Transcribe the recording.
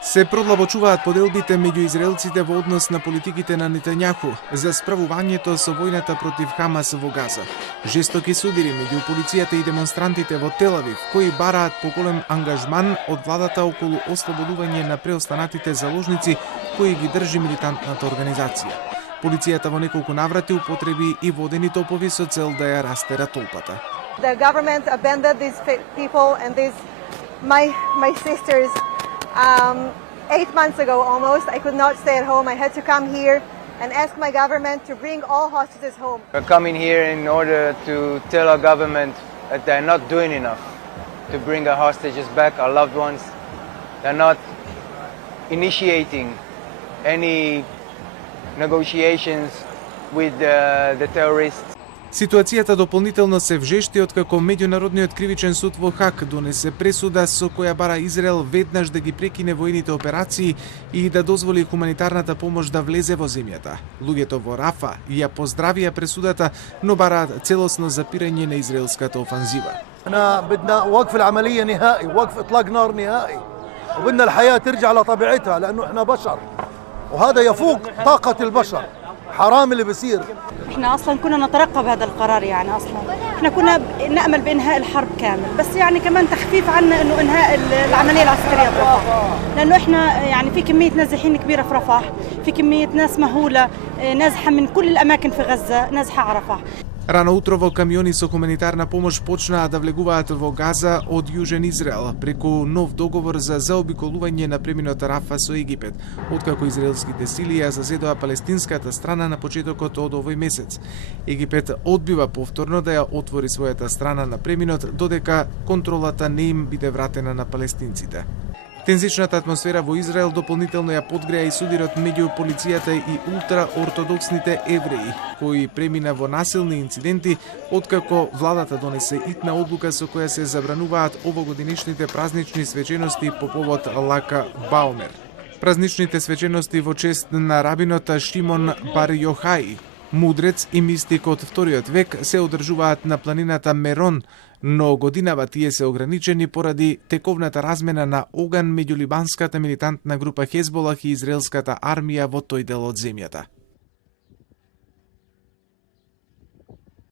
Се продлабочуваат поделбите меѓу израелците во однос на политиките на Нетањаху за справувањето со војната против Хамас во Газа. Жестоки судири меѓу полицијата и демонстрантите во Тел Авив, кои бараат поголем ангажман од владата околу ослободување на преостанатите заложници кои ги држи милитантната организација. Полицијата во неколку наврати употреби и водени топови со цел да ја растера толпата. The government abandoned these people and my sisters. 8 months ago almost, I could not stay at home. I had to come here and ask my government to bring all hostages home. We're coming here in order to tell our government that they're not doing enough to bring our hostages back, our loved ones. They're not initiating any negotiations with the terrorists. Ситуацијата дополнително се вжешти откако Меѓународниот кривичен суд во Хаг донесе пресуда со која бара Израел веднаш да ги прекине војните операции и да дозволи хуманитарната помош да влезе во земјата. Луѓето во Рафа ја поздравија пресудата, но бараат целосно запирање на израелската офанзива. أنا بدنا وقف العملية نهائي، وقف إطلاق نار نهائي، وبدنا الحياة ترجع لطبيعتها لأنه إحنا بشر، وهذا يفوق طاقة البشر. حرام اللي بيصير. احنا اصلا كنا نترقب هذا القرار، يعني اصلا احنا كنا نامل بانهاء الحرب كامل، بس يعني كمان تخفيف عنا انه انهاء العمليه العسكريه برفح، لانه احنا يعني في كميه نازحين كبيره في رفح، في كميه ناس مهوله نازحه من كل الاماكن في غزه نازحه على رفح. Рано утро во камиони со хуманитарна помош почнаа да влегуваат во Газа од Јужен Израел преку нов договор за заобиколување на преминот Рафа со Египет, откако израелските сили ја зазедоа палестинската страна на почетокот од овој месец. Египет одбива повторно да ја отвори својата страна на преминот додека контролата не им биде вратена на палестинците. Тензичната атмосфера во Израел дополнително ја подгреа и судирот меѓу полицијата и ултраортодоксните евреи, кои премина во насилни инциденти откако владата донесе итна одлука со која се забрануваат овогодинешните празнични свечености по повод Лака Баумер. Празничните свечености во чест на рабинот Шимон бар Јохаи, мудрец и мистик од вториот век, се одржуваат на планината Мерон, но годинава тие се ограничени поради тековната размена на оган меѓу либанската милитантна група Хезболах и израелската армија во тој дел од земјата.